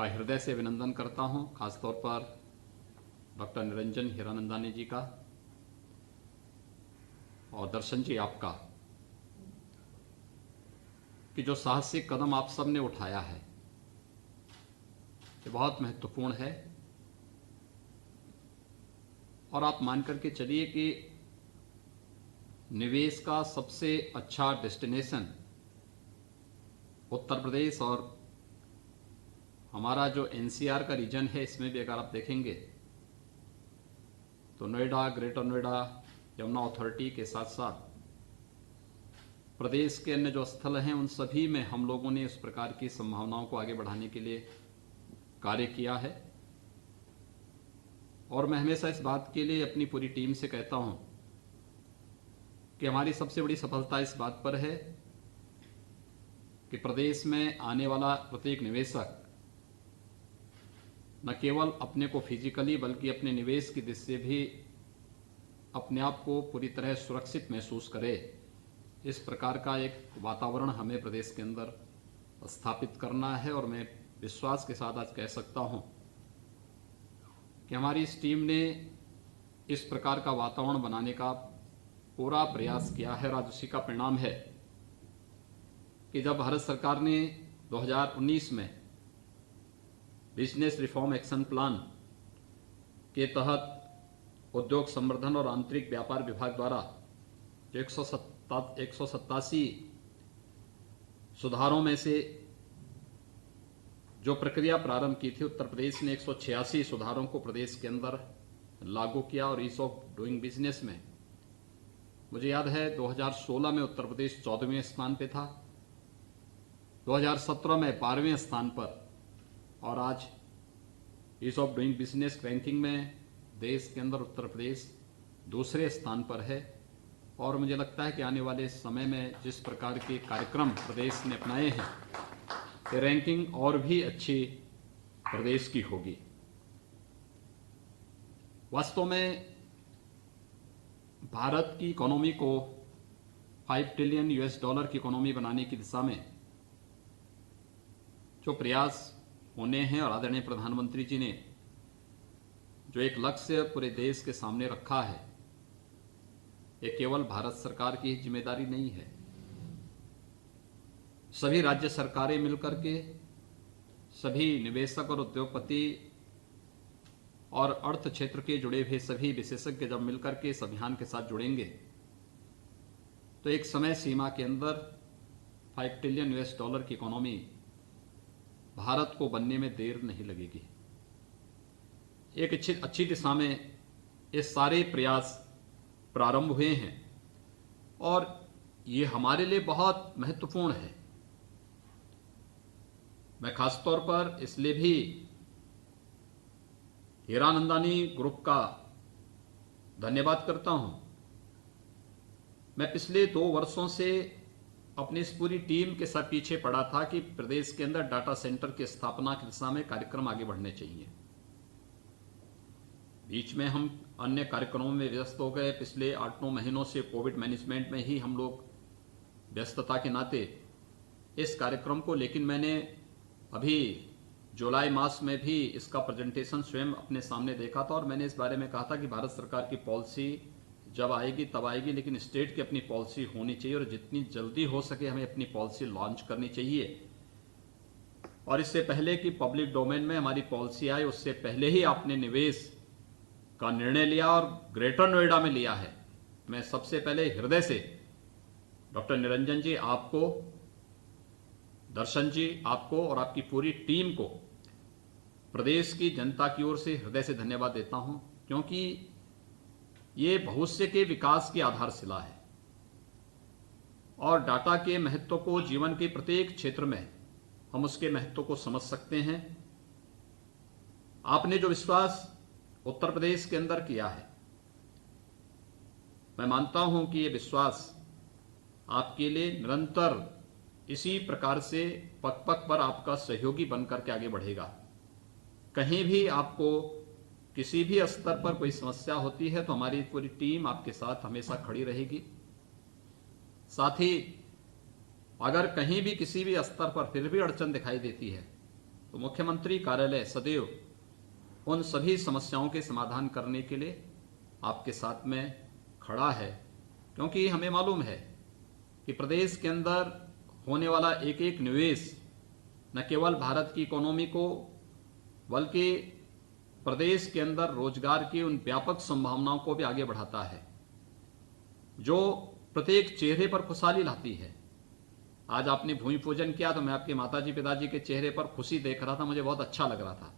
का हृदय से अभिनंदन करता हूं, खासतौर पर डॉक्टर निरंजन हीरानंदानी जी का और दर्शन जी आपका, कि जो साहसिक कदम आप सब ने उठाया है ये बहुत महत्वपूर्ण है। और आप मान करके चलिए कि निवेश का सबसे अच्छा डेस्टिनेशन उत्तर प्रदेश और हमारा जो एनसीआर का रीजन है, इसमें भी अगर आप देखेंगे तो नोएडा, ग्रेटर नोएडा, यमुना अथॉरिटी के साथ साथ प्रदेश के अन्य जो स्थल हैं उन सभी में हम लोगों ने इस प्रकार की संभावनाओं को आगे बढ़ाने के लिए कार्य किया है। और मैं हमेशा इस बात के लिए अपनी पूरी टीम से कहता हूं कि हमारी सबसे बड़ी सफलता इस बात पर है कि प्रदेश में आने वाला प्रत्येक निवेशक न केवल अपने को फिजिकली बल्कि अपने निवेश की दृष्टि से भी अपने आप को पूरी तरह सुरक्षित महसूस करे, इस प्रकार का एक वातावरण हमें प्रदेश के अंदर स्थापित करना है। और मैं विश्वास के साथ आज कह सकता हूं कि हमारी इस टीम ने इस प्रकार का वातावरण बनाने का पूरा प्रयास किया है। और आज उसी का परिणाम है कि जब भारत सरकार ने 2019 में बिजनेस रिफॉर्म एक्शन प्लान के तहत उद्योग संवर्धन और आंतरिक व्यापार विभाग द्वारा जो 187 सुधारों में से जो प्रक्रिया प्रारंभ की थी, उत्तर प्रदेश ने 186 सुधारों को प्रदेश के अंदर लागू किया। और ईज ऑफ डूइंग बिजनेस में मुझे याद है 2016 में उत्तर प्रदेश 14वें स्थान पे था, 2017 में 12वें स्थान पर, और आज ease of doing business ranking में देश के अंदर उत्तर प्रदेश दूसरे स्थान पर है। और मुझे लगता है कि आने वाले समय में जिस प्रकार के कार्यक्रम प्रदेश ने अपनाए हैं, ये रैंकिंग और भी अच्छी प्रदेश की होगी। वास्तव में भारत की इकोनॉमी को $5 ट्रिलियन की इकोनॉमी बनाने की दिशा में जो प्रयास होने हैं और आदरणीय प्रधानमंत्री जी ने जो एक लक्ष्य पूरे देश के सामने रखा है, ये केवल भारत सरकार की जिम्मेदारी नहीं है। सभी राज्य सरकारें मिलकर के, सभी निवेशक और उद्योगपति और अर्थ क्षेत्र के जुड़े हुए सभी विशेषज्ञ जब मिलकर के इस अभियान के साथ जुड़ेंगे तो एक समय सीमा के अंदर $5 ट्रिलियन की इकोनॉमी भारत को बनने में देर नहीं लगेगी। एक अच्छी दिशा में ये सारे प्रयास प्रारंभ हुए हैं और ये हमारे लिए बहुत महत्वपूर्ण है। मैं खासतौर पर इसलिए भी हीरानंदानी ग्रुप का धन्यवाद करता हूं। मैं पिछले 2 वर्षों से अपनी इस पूरी टीम के साथ पीछे पड़ा था कि प्रदेश के अंदर डाटा सेंटर की स्थापना की दिशा में कार्यक्रम आगे बढ़ने चाहिए। बीच में हम अन्य कार्यक्रमों में व्यस्त हो गए। पिछले 8-9 महीनों से कोविड मैनेजमेंट में ही हम लोग व्यस्तता के नाते इस कार्यक्रम को, लेकिन मैंने अभी जुलाई मास में भी इसका प्रेजेंटेशन स्वयं अपने सामने देखा था और मैंने इस बारे में कहा था कि भारत सरकार की पॉलिसी जब आएगी तब आएगी, लेकिन स्टेट की अपनी पॉलिसी होनी चाहिए और जितनी जल्दी हो सके हमें अपनी पॉलिसी लॉन्च करनी चाहिए। और इससे पहले कि पब्लिक डोमेन में हमारी पॉलिसी आए, उससे पहले ही आपने निवेश का निर्णय लिया और ग्रेटर नोएडा में लिया है। मैं सबसे पहले हृदय से डॉक्टर निरंजन जी आपको, दर्शन जी आपको और आपकी पूरी टीम को प्रदेश की जनता की ओर से हृदय से धन्यवाद देता हूं, क्योंकि ये भविष्य के विकास की आधारशिला है और डाटा के महत्व को जीवन के प्रत्येक क्षेत्र में हम उसके महत्व को समझ सकते हैं। आपने जो विश्वास उत्तर प्रदेश के अंदर किया है, मैं मानता हूं कि ये विश्वास आपके लिए निरंतर इसी प्रकार से पग पग पर आपका सहयोगी बनकर के आगे बढ़ेगा। कहीं भी आपको किसी भी स्तर पर कोई समस्या होती है तो हमारी पूरी टीम आपके साथ हमेशा खड़ी रहेगी। साथ ही अगर कहीं भी किसी भी स्तर पर फिर भी अड़चन दिखाई देती है तो मुख्यमंत्री कार्यालय सदैव उन सभी समस्याओं के समाधान करने के लिए आपके साथ में खड़ा है, क्योंकि हमें मालूम है कि प्रदेश के अंदर होने वाला एक एक निवेश न केवल भारत की इकोनॉमी को बल्कि प्रदेश के अंदर रोजगार की उन व्यापक संभावनाओं को भी आगे बढ़ाता है, जो प्रत्येक चेहरे पर खुशहाली लाती है। आज आपने भूमि पूजन किया तो मैं आपके माताजी पिताजी के चेहरे पर खुशी देख रहा था, मुझे बहुत अच्छा लग रहा था।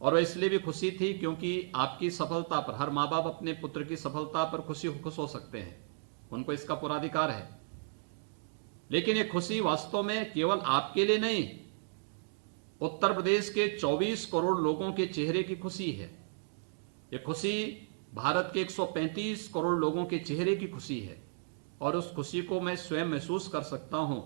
और वह इसलिए भी खुशी थी क्योंकि आपकी सफलता पर, हर माँ बाप अपने पुत्र की सफलता पर खुश हो सकते हैं, उनको इसका पूरा अधिकार है। लेकिन ये खुशी वास्तव में केवल आपके लिए नहीं, उत्तर प्रदेश के 24 करोड़ लोगों के चेहरे की खुशी है। ये खुशी भारत के 135 करोड़ लोगों के चेहरे की खुशी है। और उस खुशी को मैं स्वयं महसूस कर सकता हूं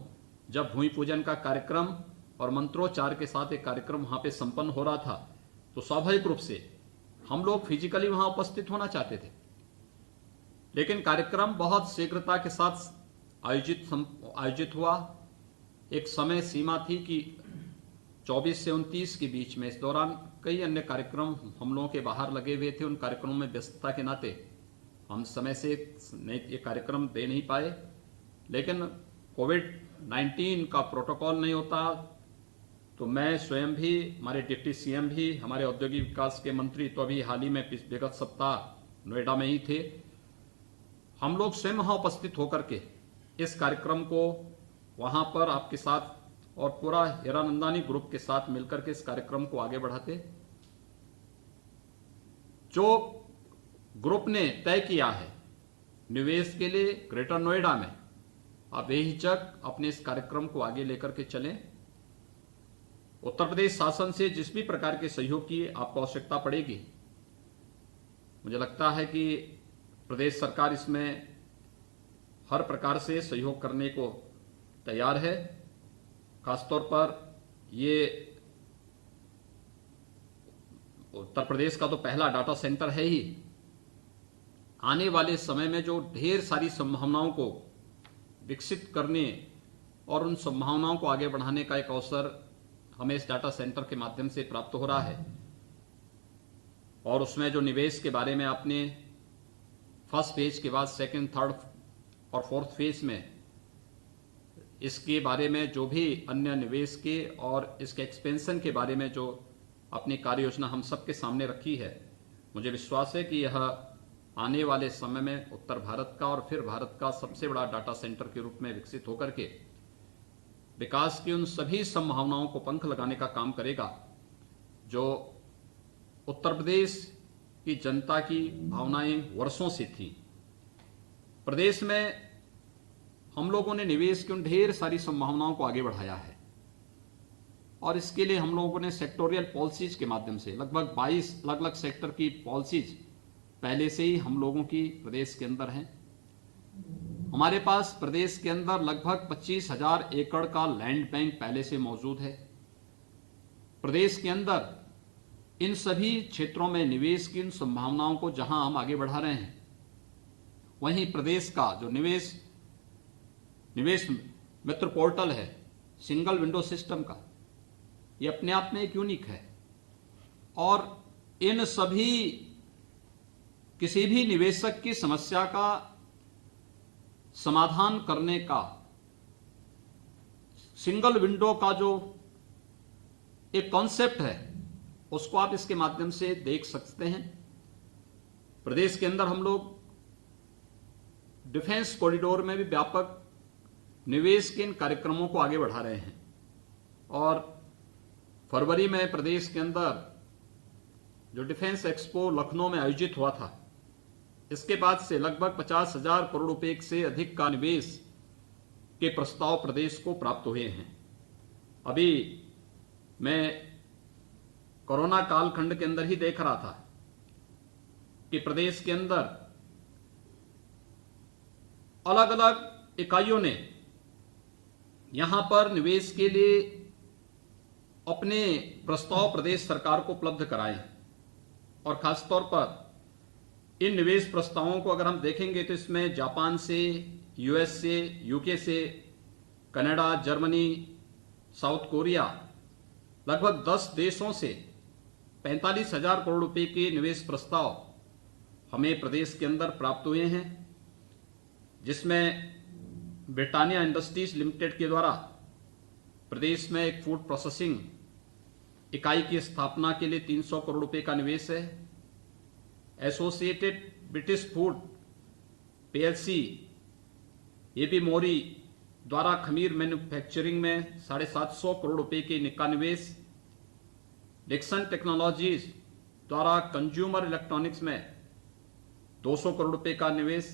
जब भूमि पूजन का कार्यक्रम और मंत्रोच्चार के साथ एक कार्यक्रम वहां पे संपन्न हो रहा था, तो स्वाभाविक रूप से हम लोग फिजिकली वहां उपस्थित होना चाहते थे, लेकिन कार्यक्रम बहुत शीघ्रता के साथ आयोजित हुआ। एक समय सीमा थी कि 24 से 29 के बीच में, इस दौरान कई अन्य कार्यक्रम हम लोगों के बाहर लगे हुए थे। उन कार्यक्रमों में व्यस्तता के नाते हम समय से ये कार्यक्रम दे नहीं पाए, लेकिन कोविड-19 का प्रोटोकॉल नहीं होता तो मैं स्वयं भी, हमारे डिप्टी सीएम भी, हमारे औद्योगिक विकास के मंत्री तो अभी हाल ही में विगत सप्ताह नोएडा में ही थे, हम लोग स्वयं वहां उपस्थित होकर के इस कार्यक्रम को वहां पर आपके साथ और पूरा हीरानंदानी ग्रुप के साथ मिलकर के इस कार्यक्रम को आगे बढ़ाते। जो ग्रुप ने तय किया है निवेश के लिए ग्रेटर नोएडा में, आप बेहिचक अपने इस कार्यक्रम को आगे लेकर के चलें। उत्तर प्रदेश शासन से जिस भी प्रकार के सहयोग की आपको आवश्यकता पड़ेगी, मुझे लगता है कि प्रदेश सरकार इसमें हर प्रकार से सहयोग करने को तैयार है। खासतौर पर ये उत्तर प्रदेश का तो पहला डाटा सेंटर है ही, आने वाले समय में जो ढेर सारी संभावनाओं को विकसित करने और उन संभावनाओं को आगे बढ़ाने का एक अवसर हमें इस डाटा सेंटर के माध्यम से प्राप्त हो रहा है। और उसमें जो निवेश के बारे में आपने फर्स्ट फेज के बाद सेकंड, थर्ड और फोर्थ फेज में इसके बारे में जो भी अन्य निवेश के और इसके एक्सपेंशन के बारे में जो अपनी कार्य योजना हम सबके सामने रखी है, मुझे विश्वास है कि यह आने वाले समय में उत्तर भारत का और फिर भारत का सबसे बड़ा डाटा सेंटर के रूप में विकसित होकर के विकास की उन सभी संभावनाओं को पंख लगाने का काम करेगा जो उत्तर प्रदेश की जनता की भावनाएं वर्षों से थी। प्रदेश में हम लोगों ने निवेश की उन ढेर सारी संभावनाओं को आगे बढ़ाया है और इसके लिए हम लोगों ने सेक्टोरियल पॉलिसीज के माध्यम से लगभग 22 अलग अलग सेक्टर की पॉलिसीज पहले से ही हम लोगों की प्रदेश के अंदर हैं। हमारे पास प्रदेश के अंदर लगभग 25,000 एकड़ का लैंड बैंक पहले से मौजूद है। प्रदेश के अंदर इन सभी क्षेत्रों में निवेश की इन संभावनाओं को जहां हम आगे बढ़ा रहे हैं, वहीं प्रदेश का जो निवेश मित्र पोर्टल है सिंगल विंडो सिस्टम का, ये अपने आप में एक यूनिक है। और इन सभी किसी भी निवेशक की समस्या का समाधान करने का सिंगल विंडो का जो एक कॉन्सेप्ट है, उसको आप इसके माध्यम से देख सकते हैं। प्रदेश के अंदर हम लोग डिफेंस कॉरिडोर में भी व्यापक निवेश के इन कार्यक्रमों को आगे बढ़ा रहे हैं और फरवरी में प्रदेश के अंदर जो डिफेंस एक्सपो लखनऊ में आयोजित हुआ था, इसके बाद से लगभग 50,000 करोड़ रुपए से अधिक का निवेश के प्रस्ताव प्रदेश को प्राप्त हुए हैं। अभी मैं कोरोना कालखंड के अंदर ही देख रहा था कि प्रदेश के अंदर अलग अलग इकाइयों ने यहां पर निवेश के लिए अपने प्रस्ताव प्रदेश सरकार को उपलब्ध कराए और खासतौर पर इन निवेश प्रस्तावों को अगर हम देखेंगे तो इसमें जापान से, यूएस से, यूके से, कनाडा, जर्मनी, साउथ कोरिया लगभग 10 देशों से 45,000 करोड़ रुपए के निवेश प्रस्ताव हमें प्रदेश के अंदर प्राप्त हुए हैं, जिसमें ब्रिटानिया इंडस्ट्रीज लिमिटेड के द्वारा प्रदेश में एक फूड प्रोसेसिंग इकाई की स्थापना के लिए 300 करोड़ रुपए का निवेश है। Associated British Food PLC AB Mauri द्वारा खमीर मैन्युफैक्चरिंग में 750 करोड़ रुपए का निवेश। डिक्सन टेक्नोलॉजीज द्वारा कंज्यूमर इलेक्ट्रॉनिक्स में 200 करोड़ रुपए का निवेश।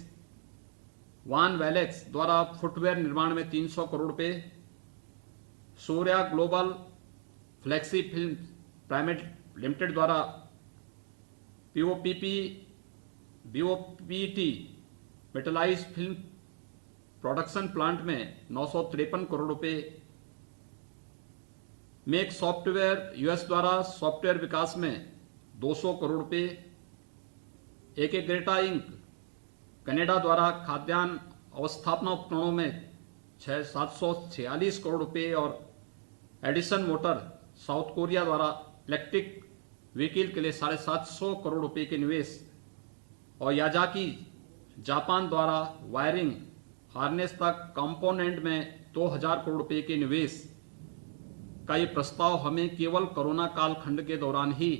वान वेलेक्स द्वारा फुटवेयर निर्माण में 300 करोड़ रुपए। Surya global flexi film private limited द्वारा BOPT metallise film production plant में 953 करोड़ रुपए। मेक सॉफ्टवेयर यूएस द्वारा सॉफ्टवेयर विकास में 200 करोड़ रुपए। एके ग्रेटा इंक कनाडा द्वारा खाद्यान्न अवस्थापना उपकरणों में 746 करोड़ रुपए। और एडिसन मोटर साउथ कोरिया द्वारा इलेक्ट्रिक व्हीकल के लिए 750 करोड़ रुपए के निवेश। और याजाकी जापान द्वारा वायरिंग हार्नेस तक कंपोनेंट में 2000 करोड़ रुपए के निवेश का ये प्रस्ताव हमें केवल कोरोना काल खंड के दौरान ही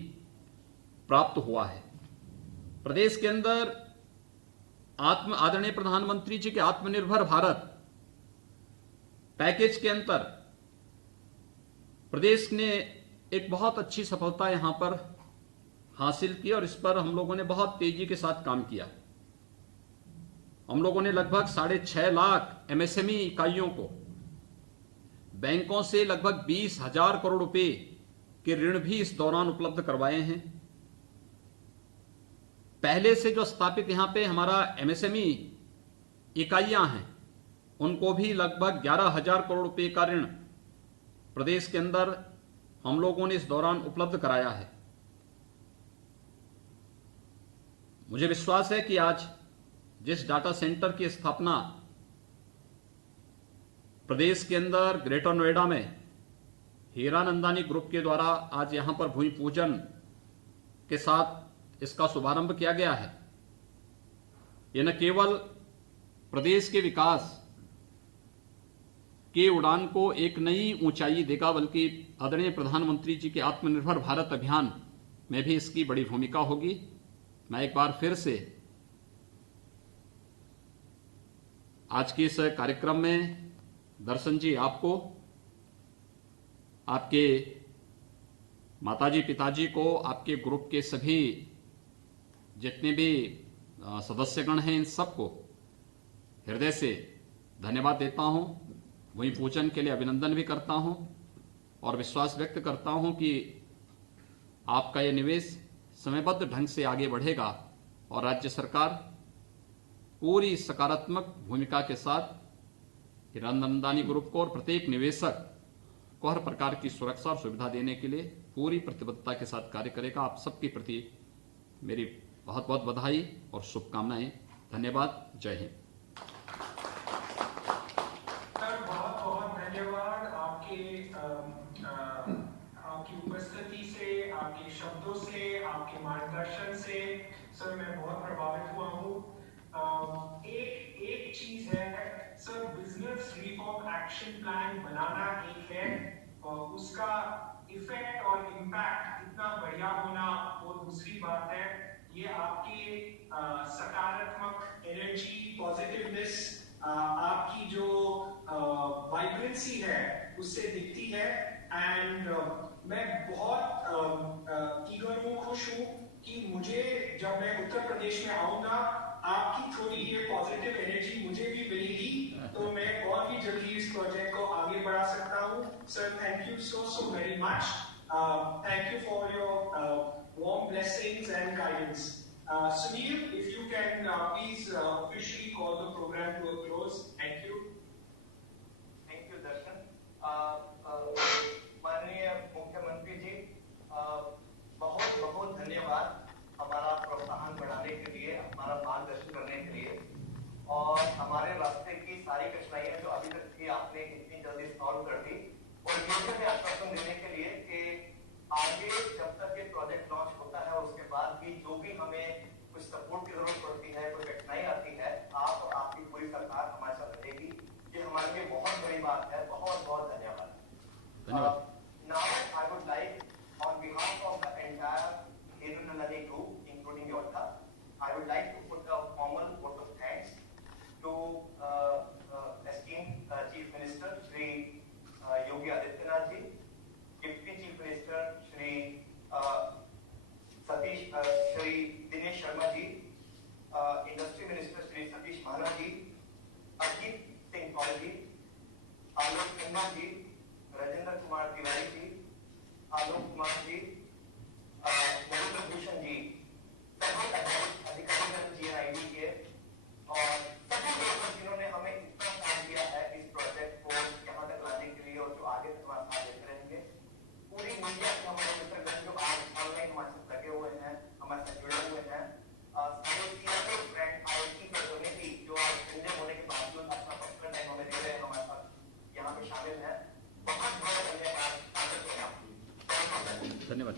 प्राप्त हुआ है। प्रदेश के अंदर आदरणीय प्रधानमंत्री जी के आत्मनिर्भर भारत पैकेज के अंतर प्रदेश ने एक बहुत अच्छी सफलता यहां पर हासिल की और इस पर हम लोगों ने बहुत तेजी के साथ काम किया। हम लोगों ने लगभग 6.5 लाख एमएसएमई इकाइयों को बैंकों से लगभग 20,000 करोड़ रुपए के ऋण भी इस दौरान उपलब्ध करवाए हैं। पहले से जो स्थापित यहां पे हमारा एमएसएमई इकाइयां हैं, उनको भी लगभग 11,000 करोड़ रुपए का ऋण प्रदेश के अंदर हम लोगों ने इस दौरान उपलब्ध कराया है। मुझे विश्वास है कि आज जिस डाटा सेंटर की स्थापना प्रदेश के अंदर ग्रेटर नोएडा में हीरानंदानी ग्रुप के द्वारा आज यहां पर भूमि पूजन के साथ इसका शुभारंभ किया गया है, यह न केवल प्रदेश के विकास के उड़ान को एक नई ऊंचाई देगा, बल्कि आदरणीय प्रधानमंत्री जी के आत्मनिर्भर भारत अभियान में भी इसकी बड़ी भूमिका होगी। मैं एक बार फिर से आज के इस कार्यक्रम में दर्शन जी आपको, आपके माताजी पिताजी को, आपके ग्रुप के सभी जितने भी सदस्यगण हैं, इन सबको हृदय से धन्यवाद देता हूं, वही पूजन के लिए अभिनंदन भी करता हूं और विश्वास व्यक्त करता हूं कि आपका यह निवेश समयबद्ध ढंग से आगे बढ़ेगा और राज्य सरकार पूरी सकारात्मक भूमिका के साथ हीरानंदानी ग्रुप को और प्रत्येक निवेशक को हर प्रकार की सुरक्षा और सुविधा देने के लिए पूरी प्रतिबद्धता के साथ कार्य करेगा। आप सबके प्रति मेरी बहुत बहुत बधाई और शुभकामनाएं। धन्यवाद। जय हिंद। बहुत बहुत धन्यवाद आपकी उपस्थिति से, आपके शब्दों से, आपके मार्गदर्शन से सर मैं बहुत प्रभावित हुआ हूँ। एक चीज है sir, business reform action plan बनाना एक है, उसका इफेक्ट और इम्पैक्ट इतना बढ़िया होना वो दूसरी बात है। ये आपके सकारात्मक एनर्जी, पॉजिटिवनेस, आपकी जो वाइब्रेंसी है उससे दिखती है। एंड मैं बहुत ईगर हूँ, खुश हूँ कि मुझे जब मैं उत्तर प्रदेश में आऊंगा आपकी थोड़ी ये पॉजिटिव एनर्जी मुझे भी मिलेगी, तो मैं और भी जल्दी इस प्रोजेक्ट को आगे बढ़ा सकता हूँ। Sir thank you so very much. Thank you for your warm blessings and guidance. Sunil, if you can please officially call the program to a close. Thank you. Thank you, Darshan. माननीय मुख्यमंत्री जी, बहुत बहुत धन्यवाद हमारा प्रोत्साहन बढ़ाने के लिए, हमारा मार्गदर्शन करने के लिए और हमारे रास्ते की सारी कठिनाइयां जो अभी तक थी आपने इतनी जल्दी सॉल्व कर दी और ये भी आश्वासन देने के लिए कि धन्यवाद। Now I would like, on behalf of the entire Hirunanadi group, including Yorka, I would like to put a formal vote of thanks to esteemed Chief Minister Shri Yogi Adityanath ji, Deputy Chief Minister Shri Dinesh Sharma ji, Industry Minister Shri Satish Mahana ji, Ajit Singh Paul ji, Alok Khanna ji, Rajendra Kumar Tiwari ji, Alok Kumar ji, Navendra Bhushan ji, सभी अधिकारीगण GNID के और सभी लोगों जिन्होंने हमें इतना साथ दिया है इस प्रोजेक्ट को यहाँ तक लाने के लिए और जो आगे तक हमारा साथ देते रहेंगे। पूरी मीडिया के हमारे मित्रगण जो आज ऑनलाइन हमारे साथ लगे हुए हैं, हमारे साथ जुड़े हुए हैं, सारे CRA फ्रेंड IIT के प्रतिनिधि जो आज इंडिया होने के बावजूद अपना पर्सनल टाइम हमें दे रहे हैं, हमारे साथ यहाँ पे शामिल हैं। बहुत बहुत धन्यवाद। धन्यवाद।